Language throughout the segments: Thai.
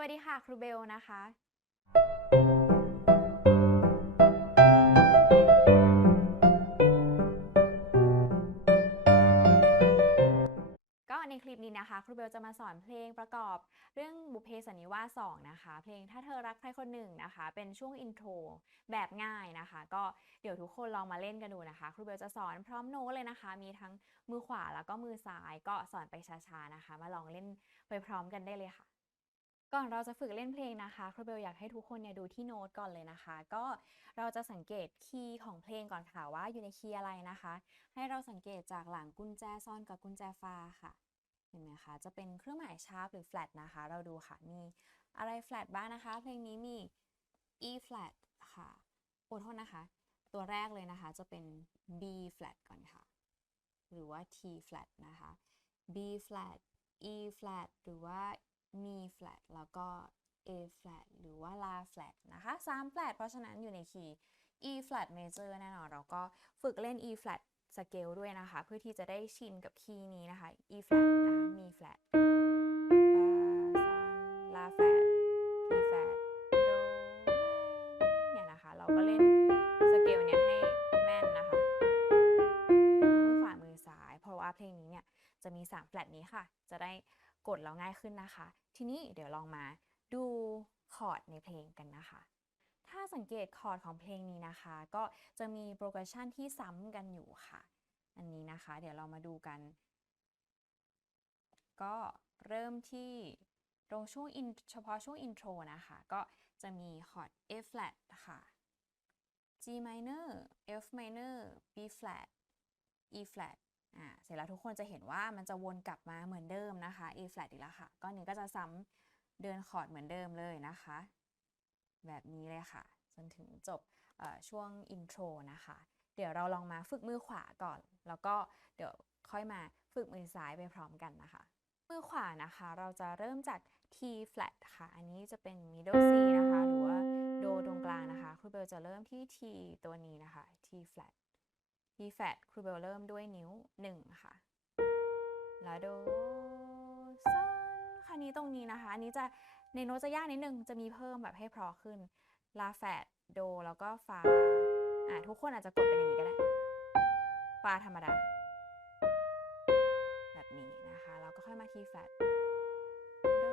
วัสดีค่ะ ครูเบลนะคะก็ในคลิปนี้นะคะ ครูเบลจะมาสอนเพลงประกอบเรื่องบุเพสันนิวาส2นะคะ เพลงถ้าเธอรักใครคนหนึ่งนะคะ เป็นช่วงอินโทรแบบง่ายนะคะ ก็เดี๋ยวทุกคนลองมาเล่นกันดูนะคะ ครูเบลจะสอนพร้อมโน้ตเลยนะคะ มีทั้งมือขวาแล้วก็มือซ้ายก็สอนไปช้าๆนะคะ มาลองเล่นไปพร้อมกันได้เลยค่ะ ก่อนเราจะฝึกเล่นเพลงนะคะครูเบลอยากให้ทุกคนเนี่ยดูที่โน้ตก่อนเลยนะคะ ก็เราจะสังเกตคีย์ของเพลงก่อนค่ะว่าอยู่ในคีย์อะไรนะคะ ให้เราสังเกตจากหลังกุญแจซ่อนกับกุญแจฟาค่ะ เห็นไหมคะ จะเป็นเครื่องหมายชาร์ปหรือ flat นะคะ เราดูค่ะ มีอะไร flat บ้างนะคะ เพลงนี้มี E flat ค่ะโอ้โทษนะคะ ตัวแรกเลยนะคะจะเป็น B flat ก่อนค่ะ หรือว่า T flat นะคะ B flat E flat หรือว่า มี flat แล้วก็ A flat หรือว่า La flat นะคะ3 flat เพราะฉะนั้นอยู่ในคีย์ E flat major แน่นอน เราก็ฝึกเล่น E flat scale ด้วยนะคะ เพื่อที่จะได้ชินกับคีย์นี้นะคะ E flat นะคะ Mi flat กดแล้วง่ายขึ้นนะคะ ทีนี้เดี๋ยวลองมาดูคอร์ดในเพลงกันนะคะ ถ้าสังเกตคอร์ดของเพลงนี้นะคะ ก็จะมีโปร g ร e s ชันที่ซ้ำกันอยู่ค่ะ อันนี้นะคะ เดี๋ยวเรามาดูกัน ก็เริ่มที่ตรงช่วงอินเฉพาะช่วงอินโทรนะคะ ก็จะมีคอร์ด F flat ค่ะ G minor F minor B flat E flat อ่าเสร็จแล้วทุกคนจะเห็นว่ามันจะวนกลับมาเหมือนเดิมนะคะ A flat อีกแล้วค่ะก็นี้ก็จะซ้ำเดินคอร์ดเหมือนเดิมเลยนะคะ แบบนี้เลยค่ะ จนถึงจบช่วงอินโทรนะคะ เดี๋ยวเราลองมาฝึกมือขวาก่อน แล้วก็เดี๋ยวค่อยมาฝึกมือซ้ายไปพร้อมกันนะคะ มือขวานะคะ เราจะเริ่มจาก T flat ค่ะ อันนี้จะเป็น middle C นะคะ หรือว่าโดตรงกลางนะคะครูเบลจะเริ่มที่ T ตัวนี้นะคะ T flat T flat ครูเบลเริ่มด้วยนิ้ว 1 ค่ะแล้วโดซอนคราวนี้ตรงนี้นะคะ อันนี้จะในโน้ตจะยากนิดนึง จะมีเพิ่มแบบให้พราะขึ้นลาแฟดโดแล้วก็ฟาอ่าทุกคนอาจจะกดเป็นอย่างนี้ก็ได้ฟาธรรมดา แบบนี้นะคะแล้วก็ค่อยมาทีแฟดโดซอ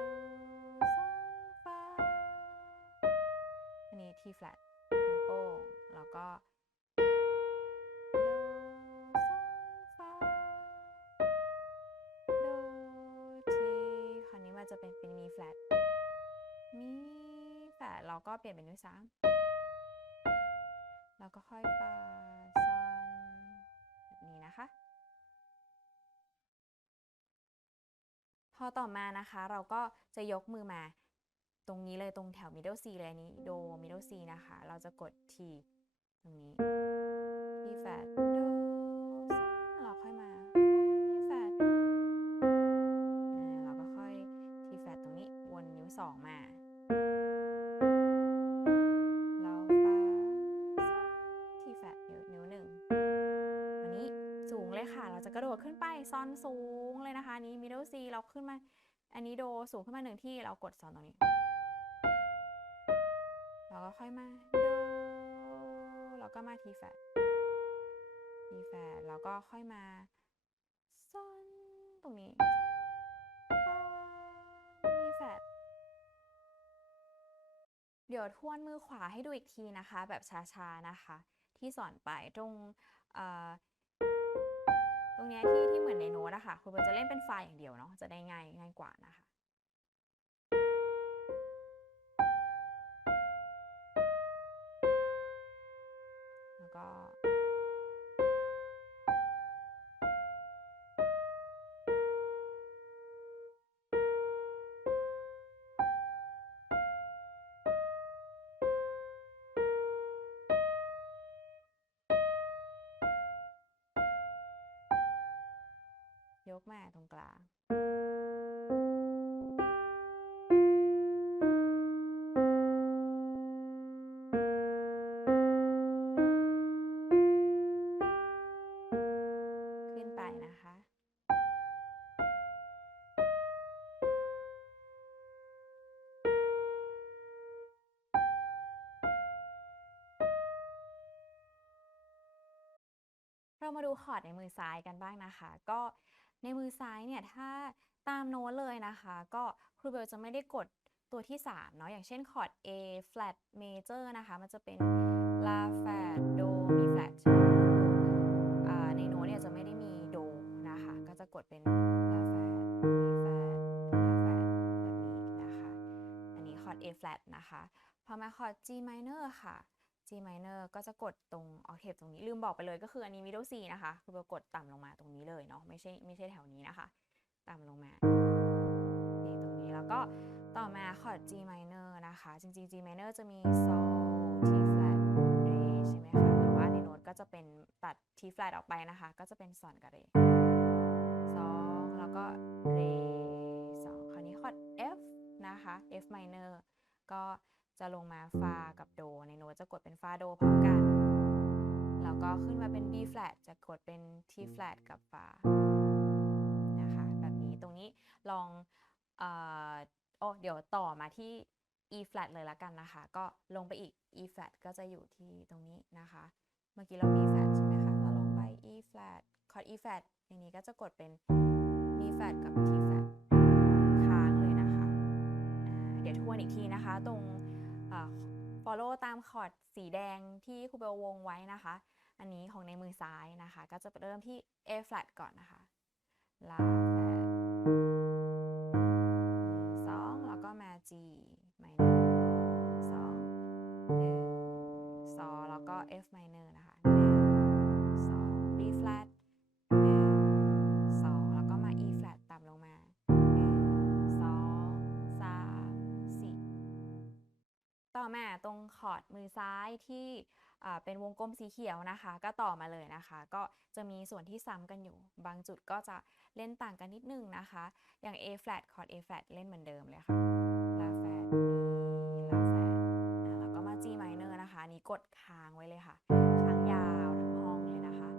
นฟาอันนี้ทีแฟลตนิ้วโป้งแล้วก็ จะเป็นเป็นมีแฟลตมีแฟลตเราก็เปลี่ยนเป็นนิ้วสามแล้วก็ค่อยฟาซอนแบบนี้นะคะ พอต่อมานะคะเราก็จะยกมือมาตรงนี้เลยตรงแถว middle C เลยอันนี้โด middle C นะคะ เราจะกด T ตรงนี้ อนสูงเลยนะคะนี้ middle C เราขึ้นมา อันนี้โดสูงขึ้นมาหนึ่งที่เรากดซอนตรงนี้ เราก็ค่อยมาโดแล้วก็มา T flat T flat แล้วก็ค่อยมาซอนตรงนี้ฟา Mi flat เดี๋ยวทวนมือขวาให้ดูอีกทีนะคะ แบบช้าๆนะคะ ที่สอนไปตรงเอ่อ ตรงนี้ที่ที่เหมือนในโน้ตอะค่ะคุณเบลจะเล่นเป็นไฟล์อย่างเดียวเนาะจะได้ง่ายง่ายกว่านะคะแล้วก็ กมาตรงกลาง ขึ้นไปนะคะ เรามาดูคอร์ดในมือซ้ายกันบ้างนะคะ ก็ ในมือซ้ายเนี่ยถ้าตามโน้ตเลยนะคะ ก็ครูเบลจะไม่ได้กดตัวที่ 3 เนาะอย่างเช่นคอร์ด A flat major นะคะ มันจะเป็น La flat Do Mi flat ในโน้ตเนี่ยจะไม่ได้มีโดนะคะ ก็จะกดเป็น La flat Mi flat La flat แบบนี้นะคะ อันนี้คอร์ด A flat นะคะ พอมาคอร์ด G minor ค่ะ G minor ก็จะกดตรงออกเทปตรงนี้ ลืมบอกไปเลยก็คืออันนี้ middle C นะคะ คือเรากดต่ำลงมาตรงนี้เลยเนาะไม่ใช่ไม่ใช่แถวนี้นะคะ ต่ำลงมาตรงนี้แล้วก็ต่อมาคอร์ด G minor นะคะ จริงๆ G minor จะมี Sol T flat Re ใช่ไหมคะแต่ว่าในโน้ตก็จะเป็นตัด T flat ออกไปนะคะ ก็จะเป็น Sol กับ Re สองแล้วก็ Re สองคราวนี้คอร์ด F นะคะ F minor ก็ จะลงมาฟากับโด ในโน้ตจะกดเป็นฟาโดพร้อมกัน แล้วก็ขึ้นมาเป็น B flat จะกดเป็น T flat กับฟานะคะ แบบนี้ตรงนี้ลองเอ่อโอ้เดี๋ยวต่อมาที่ E flat เลยละกันนะคะ ก็ลงไปอีก E flat ก็จะอยู่ที่ตรงนี้นะคะ เมื่อกี้เรา B flat ใช่ไหมคะ เราลงไป E flat คอร์ด E flat อย่างนี้ก็จะกดเป็น B flat กับ T flat ค้างเลยนะคะอ่าเดี๋ยวทวนอีกทีนะคะ ตรงอ่ ฟอลโล่ตามคอร์ดสีแดงที่ครูเบลวงไว้นะคะ อันนี้ของในมือซ้ายนะคะ ก็จะเริ่มที่ A flat ก่อนนะคะแล้ว คอร์ดมือซ้ายที่เป็นวงกลมสีเขียวนะคะ ก็ต่อมาเลยนะคะ ก็จะมีส่วนที่ซ้ำกันอยู่ บางจุดก็จะเล่นต่างกันนิดนึงนะคะ อย่าง A flat คอร์ด A flat เล่นเหมือนเดิมเลยค่ะ La flat Mi La flat แล้วก็มา G minor นะคะนี้กดค้างไว้เลยค่ะค้างยาวทั้งห้องเลยนะคะ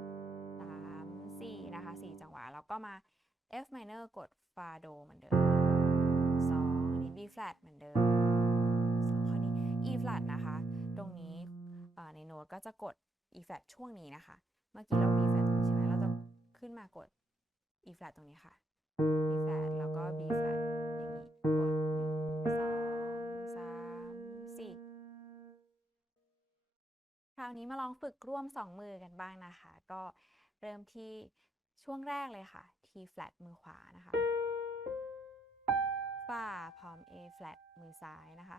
สามสี่นะคะสี่จังหวะแล้วก็มา F minor กดฟาโดเหมือนเดิมสองอันนี้ B flat เหมือนเดิม Flat นะคะ ตรงนี้ในโน้ตก็จะกด E flat ช่วงนี้นะคะ เมื่อกี้เรา B flat ใช่ไหมเราจะขึ้นมากด E flat ตรงนี้ค่ะ B flat แล้วก็ B flat อย่างนี้ กดสองสามสี่คราวนี้มาลองฝึกร่วมสองมือกันบ้างนะคะ ก็เริ่มที่ช่วงแรกเลยค่ะ T flat มือขวานะคะฟาพร้อม A flat มือซ้ายนะคะ